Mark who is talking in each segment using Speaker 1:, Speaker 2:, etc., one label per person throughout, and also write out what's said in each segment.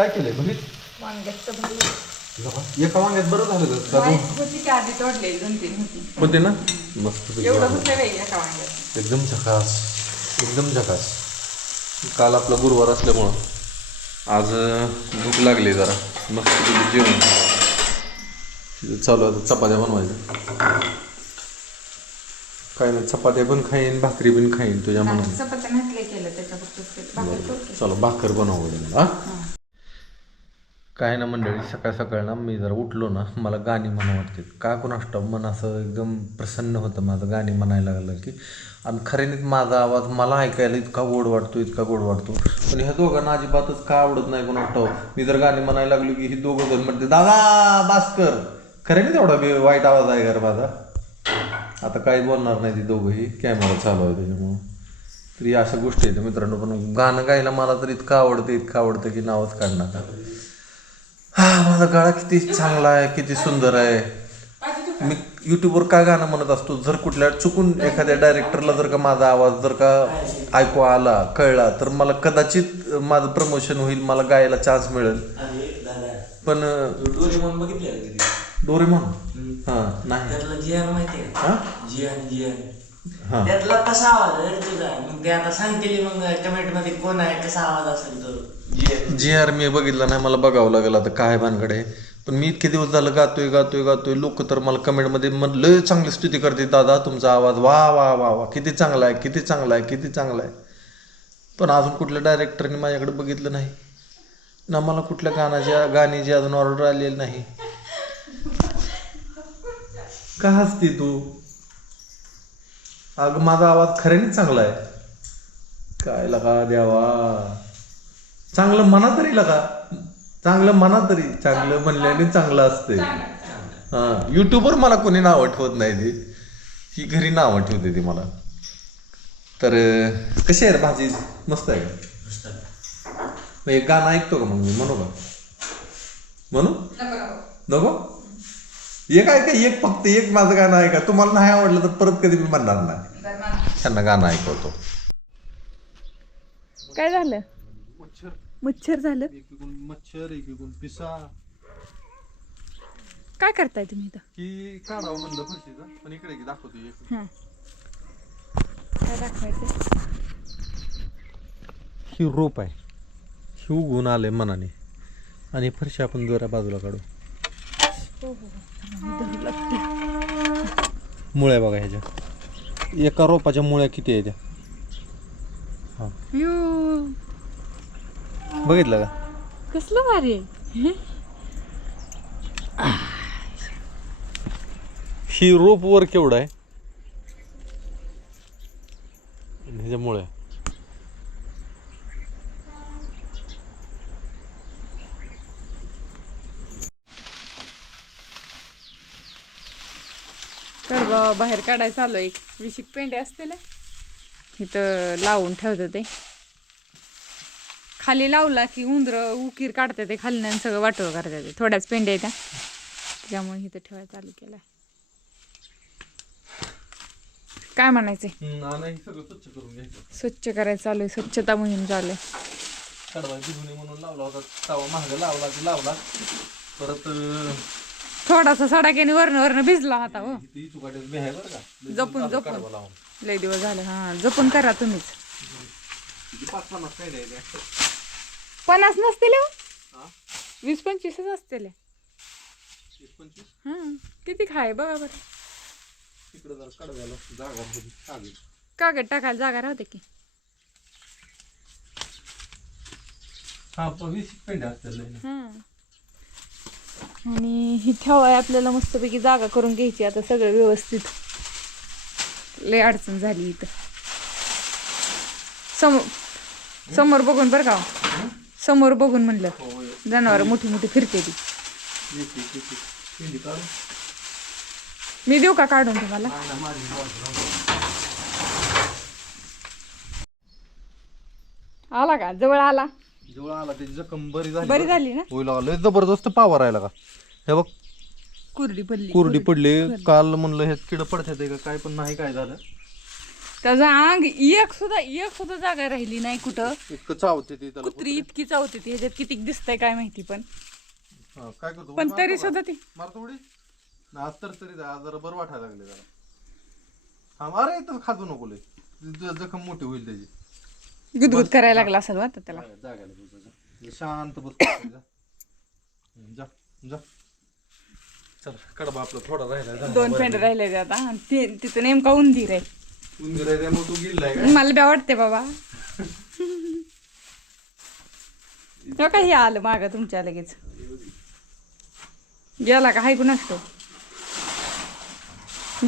Speaker 1: काय केलंय?
Speaker 2: वांग्याचं भरीत.
Speaker 1: एका वांग्यात बरं झालं का? का
Speaker 2: बाई
Speaker 1: दोन?
Speaker 2: होती की आधी तोडलेली दोन तीन होती.
Speaker 1: होते ना? मस्त
Speaker 2: एवढं होतं बाई एका वांग्यात.
Speaker 1: एकदम झकास. एकदम झकास. काल आपला गुरुवार असल्यामुळं आज अं, भूक लागली जरा. मस्त तुझी जेवण. चालू आहे आता चपात्या बनवायच्या काय नाही चपात्या पण खाईन भाकरी पण खाईन तुझ्या मनाने.
Speaker 2: चपात्या नसले केलं. त्याच्या फक्त भाकर
Speaker 1: चला भाकर बनवू हा. काय ना मंडळी सकाळ सकाळ ना मी जरा उठलो ना मला गाणी म्हणा वाटते का कोणाष्ट मन असं एकदम प्रसन्न होतं माझं गाणी म्हणायला लागलं की. आणि खऱ्यानेच माझा आवाज मला ऐकायला इतका गोड वाटतो इतका गोड वाटतो. पण ह्या दोघांना अजिबातच का आवडत नाही कोणाष्ट मी जर गाणी म्हणायला लागलो की ही दोघं जण म्हणते दादा भास्कर. खऱ्याने तेवढा वाईट आवाज आहे घर माझा? आता काही बोलणार नाही ती दोघंही कॅमेरा चालू आहे त्याच्यामुळं. तरी अशा गोष्टी आहेत मित्रांनो पण गाणं गायला मला तर इतकं आवडतं इतकं आवडतं की नावच काढणार हा माझा गाळा किती चांगला आहे किती सुंदर आहे. मी युट्यूबवर काय गाणं म्हणत असतो जर कुठल्या चुकून एखाद्या डायरेक्टरला जर का माझा आवाज जर का ऐकू आला कळला तर मला कदाचित माझं प्रमोशन होईल मला गायला चान्स मिळेल. पण
Speaker 3: डोरेमॉन बघितले का
Speaker 1: डोरेमॉन? हा नाही.
Speaker 3: त्यातला जियान माहितीये? का? जियान जियान. त्यातला कसा आवाज आहे मग ते आता सांगतील मग कमेंटमध्ये कोण आहे कसा आवाज असेल तो?
Speaker 1: जी आर मी बघितलं नाही मला बघावं लागेल आता काय भानगड आहे. पण मी इतके दिवस झालं गातोय गातोय गातोय लोक तर मला कमेंटमध्ये मग लय चांगली स्तुती करते दादा तुमचा आवाज. वा वा वा वा किती चांगला आहे किती चांगला आहे किती चांगला आहे. पण अजून कुठल्या डायरेक्टरने माझ्याकडे बघितलं नाही. ना मला कुठल्या गाण्याच्या गाण्याची अजून ऑर्डर आलेली नाही. का हसते तू? अगं माझा आवाज खऱ्यानेच चांगला आहे. काय लगा द्यावा. चांगलं म्हणा तरी लगा. चांगलं म्हणा तरी. चांगलं म्हणल्याने चांगलं असते हा. युट्यूबवर मला कोणी नाव आठवत नाही ते. ही घरी नाव आठवते ती मला. तर कशी आहे रे भाजी? मस्त आहे का? मग एक गाणं ऐकतो का मग मी? म्हणू का? म्हणू? नको एक आहे का? एक फक्त एक माझं गाणं आहे का? तुम्हाला नाही आवडलं तर परत कधी मी म्हणणार नाही. त्यांना गाणं ऐकवतो.
Speaker 2: काय झालं? मच्छर. झालं?
Speaker 1: एकीकडून मच्छर एकीकडून पिसा.
Speaker 2: काय करताय तुम्ही इथं?
Speaker 1: की काढावं म्हणलं फरशीचं पण इकडे की दाखवतो एक.
Speaker 2: हं. काय दाखवायचं?
Speaker 1: ही रोप आहे. ही उगवून आले मनाने. आणि फरशी आपण जोऱ्या बाजूला काढू.
Speaker 2: हो हो लागते
Speaker 1: मुळ्या बघा ह्याच्या. एका रोपाच्या मुळ्या किती आहे त्या? हा.
Speaker 2: यू.
Speaker 1: बघितलं का?
Speaker 2: कसलं भारी? आहे
Speaker 1: ही रोप वर केवढं आहे? आणि ह्याच्या मुळ्या
Speaker 2: तर बाहेर काढायचं चालू एक विशिक पेंडे असते ना? इथं लावून ठेवतं ते. खाली लावला की उंदर उकीर काढते ते खाली आणि सगळं वाटोळ करते ते. थोड्याच पेंड्या आहेत त्या त्यामुळे इथं ठेवायला चालू केलाय. काय म्हणायचंय?
Speaker 1: नाही सगळं स्वच्छ
Speaker 2: करायचं चालू आहे स्वच्छता मोहीम चालू आहे.
Speaker 1: म्हणून लावला होता तवा महाग लावला लावला. परत
Speaker 2: थोडासा सडाक्याने वरण वरण भिजला होता हो. जपून जपून. लय दिवस झाले हा जपून करा तुम्हीच.
Speaker 1: पन्नास
Speaker 2: नसतील हो. वीस पंचवीसच असतील.
Speaker 1: वीस पंचवीस?
Speaker 2: हा किती खाय बघा बरं.
Speaker 1: तिकडे जरा कडव्याला जागा होती चालेल
Speaker 2: कागद टाकायला जागा राहते की.
Speaker 1: हा पण वीस पेंड्या असतील
Speaker 2: हां. आणि ही ठेवाय आपल्याला मस्तपैकी जागा करून घ्यायची आता सगळं व्यवस्थित. लय अडचण झाली इथं. समोर समोर बघून बरं का हो. समोर बघून म्हणलं जनावर मोठी मोठी फिरते ती. मी देऊ का काढून तुम्हाला? आला का? जवळ आला?
Speaker 1: जवळ आला त्याची जखम बरी झाली
Speaker 2: बरी झाली ना?
Speaker 1: होईल लय जबरदस्त पावर राहिला का? हे बघ.
Speaker 2: कुरडी पडली
Speaker 1: कोरडी पडली. काल म्हणलं हे किड पडतात का? काय पण नाही काय झालं.
Speaker 2: त्याचा अंग एक सुद्धा एक सुद्धा जागा राहिली नाही कुठं.
Speaker 1: इतकं चावते ते त्याला
Speaker 2: कुत्री इतकी चावते ती ह्याच्यात किती दिसतंय काय माहिती पण.
Speaker 1: हा, काय करतो?
Speaker 2: पण तरी सुद्धा ती.
Speaker 1: मारतो उडी ना आज तर तरी आज जरा बरं वाटायला लागले जरा. थांब अरे इथं खाजू नको लय. ज- जखम मोठी होईल त्याची.
Speaker 2: गुदगुद करायला लागला असेल वाटतं त्याला.
Speaker 1: जागायला जा. शांत बस जा. जा जा. चल कडबा आपला थोडा राहिला जा.
Speaker 2: दोन पेंड राहिले ते आता. आणि ते तिथं नेमका उंदीर आहे.
Speaker 1: उंदीर आहे त्यामुळे तू गेलाय का
Speaker 2: मला बी वाटते बाबा. तो काही आलं माग तुमच्या लगेच. गेला का हायकू नसतो.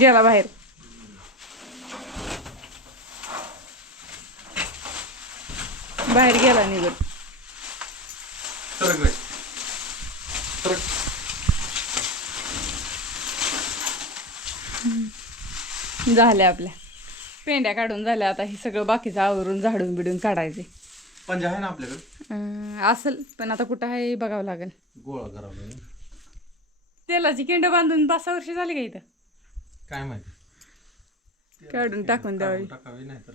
Speaker 2: गेला बाहेर. बाहेर गेला निघत झाल्या आपल्या. पेंड्या काढून झाल्या. आता हे सगळं बाकीचं आवरून झाडून बिडून काढायचे.
Speaker 1: पंजा आहे ना आपल्याकडे?
Speaker 2: असेल पण आता कुठं आहे बघावं लागेल.
Speaker 1: गोळा करावा
Speaker 2: तेलाची किंड बांधून पाच सहा वर्ष झाली का इथं?
Speaker 1: काय माहिती?
Speaker 2: काढून टाकून द्यावी.
Speaker 1: टाकावी नाही तर.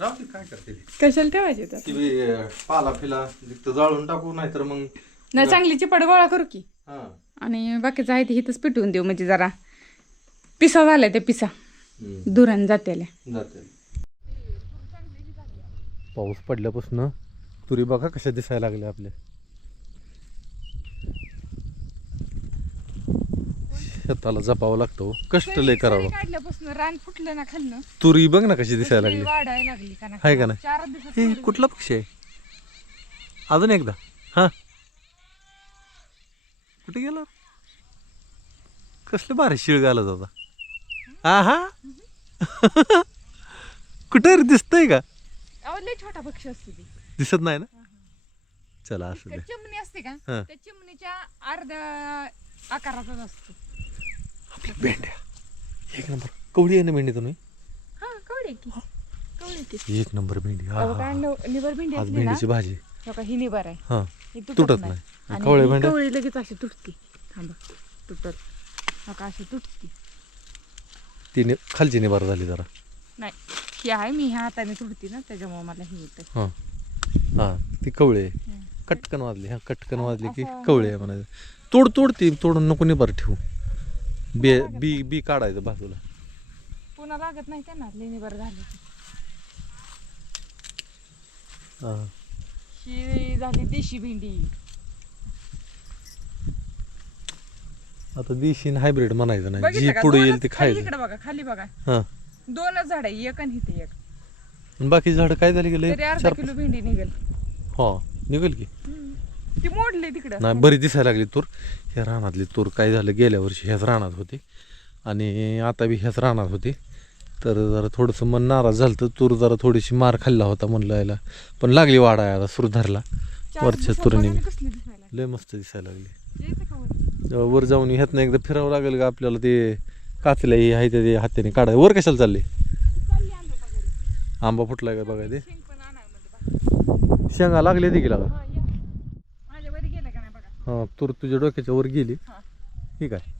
Speaker 1: राहू दे, काय करते ती?
Speaker 2: कशाला ठेवायचे तर
Speaker 1: ती बी, अं, पाला फिला तिथं जाळून टाकू मग
Speaker 2: नाही चांगली चिपड गोळा करू की.
Speaker 1: हा.
Speaker 2: आणि बाकीचं आहे ते इथंच पिटवून देऊ म्हणजे जरा पिसा झालाय ते पिसा.
Speaker 1: हम्म.
Speaker 2: दुरान जातेले.
Speaker 1: जाते. पाऊस पडल्यापासून तुरी बघा कशा दिसायला लागल्या आपल्या. शेताला जपावं लागतं हो. कष्ट लय करावं.
Speaker 2: काढल्यापासून रान फुटलं ना खाल्लं
Speaker 1: तुरी बघ ना कशी दिसायला लागली.
Speaker 2: वाढायला लागली का नाही?
Speaker 1: आहे का नाही?
Speaker 2: चार दिवसात
Speaker 1: हे कुठला पक्षी आहे? अजून एकदा. हा. कुठे गेला? कसलं भारी शिळ घालत होता. हा हा कुठे दिसतंय का?
Speaker 2: अहो, लय छोटा पक्षी असतो ती.
Speaker 1: दिसत नाही ना? चला असं दे.
Speaker 2: चिमणी असते का?
Speaker 1: हा.
Speaker 2: त्या चिमणीच्या अर्ध्या आकाराचाच असतो.
Speaker 1: आपल्या भेंड्या. एक नंबर. कवडी आहे ना भेंडी तुम्ही?
Speaker 2: हा कवडे की. कवडे की.
Speaker 1: एक नंबर भेंडी. हा
Speaker 2: अहो,
Speaker 1: हा
Speaker 2: काय नव- निबर भेंडी
Speaker 1: आज
Speaker 2: असली ना
Speaker 1: भेंडीची भाजी.
Speaker 2: हो का, ही निबर आहे.
Speaker 1: हा.
Speaker 2: ही
Speaker 1: तुटत नाही.
Speaker 2: आणि
Speaker 1: आणि कवळे
Speaker 2: ही
Speaker 1: भेंड्या.
Speaker 2: कवळी लगेच अशी तुटते. थांबा. तुटत. हो का अशी तुटते.
Speaker 1: तिने खालची निबार झाली जरा.
Speaker 2: नाही ही आहे मी ह्या हाताने तुटते ना त्याच्यामुळे मला हे होतं
Speaker 1: हा. हा ती कवळे. कटकन वाजली हा कटकन वाजली की कवळे आहे म्हणायचं. तोड तोड ती तोडून नको निबार ठेवू. बी बी बी काढायचं बाजूला.
Speaker 2: पुन्हा लागत नाही त्यांना निबर झाली.
Speaker 1: हा.
Speaker 2: ही झाली देशी भेंडी.
Speaker 1: आता देशी हायब्रिड म्हणायचं नाही. जी
Speaker 2: बघितलं का?
Speaker 1: पुढे येईल
Speaker 2: दोनच-
Speaker 1: ते
Speaker 2: खाली
Speaker 1: खायचं.
Speaker 2: इकडे बघा खाली बघा.
Speaker 1: हा.
Speaker 2: दोनच झाड आहे एक आणि इथे एक.
Speaker 1: आणि बाकी झाड काय झाली गेले?
Speaker 2: तरी अर्धा
Speaker 1: चार
Speaker 2: किलो भेंडी निघेल.
Speaker 1: हा निघेल की?
Speaker 2: ती मोडली तिकडं.
Speaker 1: नाही बरी दिसायला लागली तूर. ह्या रानातली तूर काय झालं? गेल्या वर्षी ह्याच रानात होती. आणि आता बी ह्याच रानात होती. तर जरा थोडंसं मन नाराज झालं तर तूर जरा थोडीशी मार खाल्ला होता म्हणलं याला. पण लागली वाढा आता सुरू धरला
Speaker 2: चार
Speaker 1: वरच्या
Speaker 2: दिवसात
Speaker 1: तुरीने.
Speaker 2: बघा ना कसली दिसायला लागली.
Speaker 1: लय मस्त दिसायला लागली.
Speaker 2: यायचं वर?
Speaker 1: वर जाऊन ह्यातनं एकदा फिरावं लागेल का आपल्याला ते काचल्या हे आहे ते हात्याने काढाय वर कशाला चालले?
Speaker 2: आंबा
Speaker 1: फुटला फुटलाय का बघा ते?
Speaker 2: शेंगा
Speaker 1: लागले ते गेला
Speaker 2: का
Speaker 1: हां तूर तुझ्या डोक्याच्या वर गेली. ठीक आहे.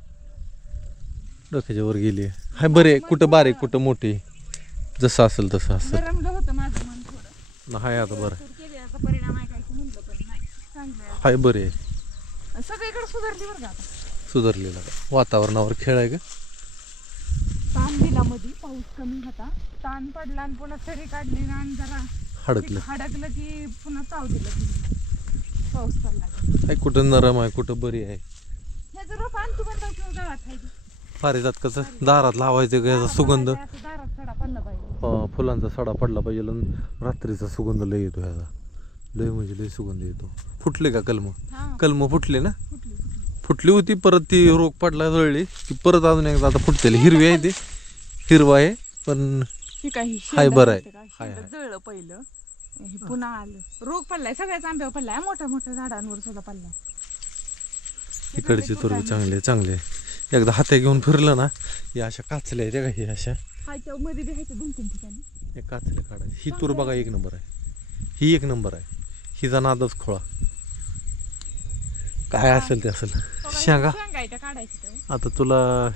Speaker 1: डोक्याच्या वर गेली. हाय बरे कुठं बारीक कुठं मोठी. जसं असेल तसं असेल हाय आता बरं.
Speaker 2: आहे
Speaker 1: हाय बरे.
Speaker 2: सगळीकडे सुधारली बरं का आता.
Speaker 1: सुधारलेलं का वातावरणावर खेळ आहे का?
Speaker 2: ताण दिला मध्ये पाऊस कमी होता. ताण पडला आणि पुन्हा सरी काढली ना आणि जरा
Speaker 1: हडकलं.
Speaker 2: हडकलं की पुन्हा चाव दिलं. पाऊस पडला. की.
Speaker 1: हाय कुठं नरम आहे कुठं बरी आहे?
Speaker 2: ह्याचं रोप आणतो पण किंवा गावात आहे ते.
Speaker 1: पारिजात कसं? दारात लावायचं का याचा सुगंध?
Speaker 2: दारात सडा पडला पाहिजे.
Speaker 1: फुलांचा सडा पडला पाहिजे आणि रात्रीचा सुगंध लय येतो ह्याचा लय म्हणजे लय सुगंध येतो. फुटले का कलम? कलम फुटले ना?
Speaker 2: फुटली
Speaker 1: होती परत ती रोग पडला जळली. की परत अजून एकदा आता फुटतेली हिरवी आहे ती. हिरवा आहे पण हाय, बरं आहे.
Speaker 2: जळलं पहिलं. पुन्हा आलं. रोग पडलाय सगळ्याच आंब्यावर पडलाय. मोठ्या मोठ्या झाडांवर सुद्धा पडलाय.
Speaker 1: इकडची तुरबी चांगले चांगले एकदा हात्या घेऊन फिरलं ना हे अशा काचल्या आहेत का हे अशा.
Speaker 2: मध्ये दोन तीन ठिकाणी.
Speaker 1: हे काचल्या काढायचे ही तूर बघा एक नंबर आहे. ही एक नंबर आहे. हिचा नादच खोळा. काय असेल ते असेल. शेंगा.
Speaker 2: शेंगायच्या काढायची तेव्हा.
Speaker 1: आता तुला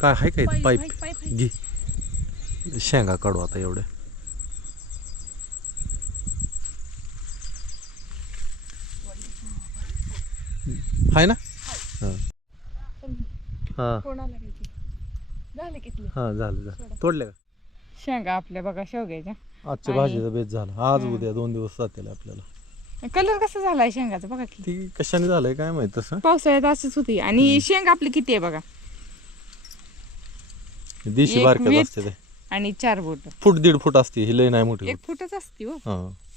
Speaker 1: काय आहे काय
Speaker 2: पाईप,
Speaker 1: पाईप.
Speaker 2: Pipe, pipe. आहे.
Speaker 1: घे. शेंगा काढू आता एवढे. आहे ना? हां. हां.
Speaker 2: कोणाला घ्यायची झालं किती?
Speaker 1: हां झालं झालं. तोडले का?
Speaker 2: शेंगा आपल्या बघा शेवग्याच्या.
Speaker 1: आजच्या
Speaker 2: आणि-
Speaker 1: भाजीचा बेत झाला. आज उद्या दोन दिवस जातील आपल्याला.
Speaker 2: कलर कसा झालाय शेंगाचा? बघा की.
Speaker 1: ती कशाने झालंय काय माहीत तसं?
Speaker 2: पावसाळ्यात असंच होती. आणि शेंग आपली किती आहे बघा?
Speaker 1: देशी
Speaker 2: एक वीट
Speaker 1: असते ते.
Speaker 2: आणि चार बोट.
Speaker 1: फूट दीड फूट असते ही लय नाही मोठी
Speaker 2: एक फुटच असते हो.
Speaker 1: हां.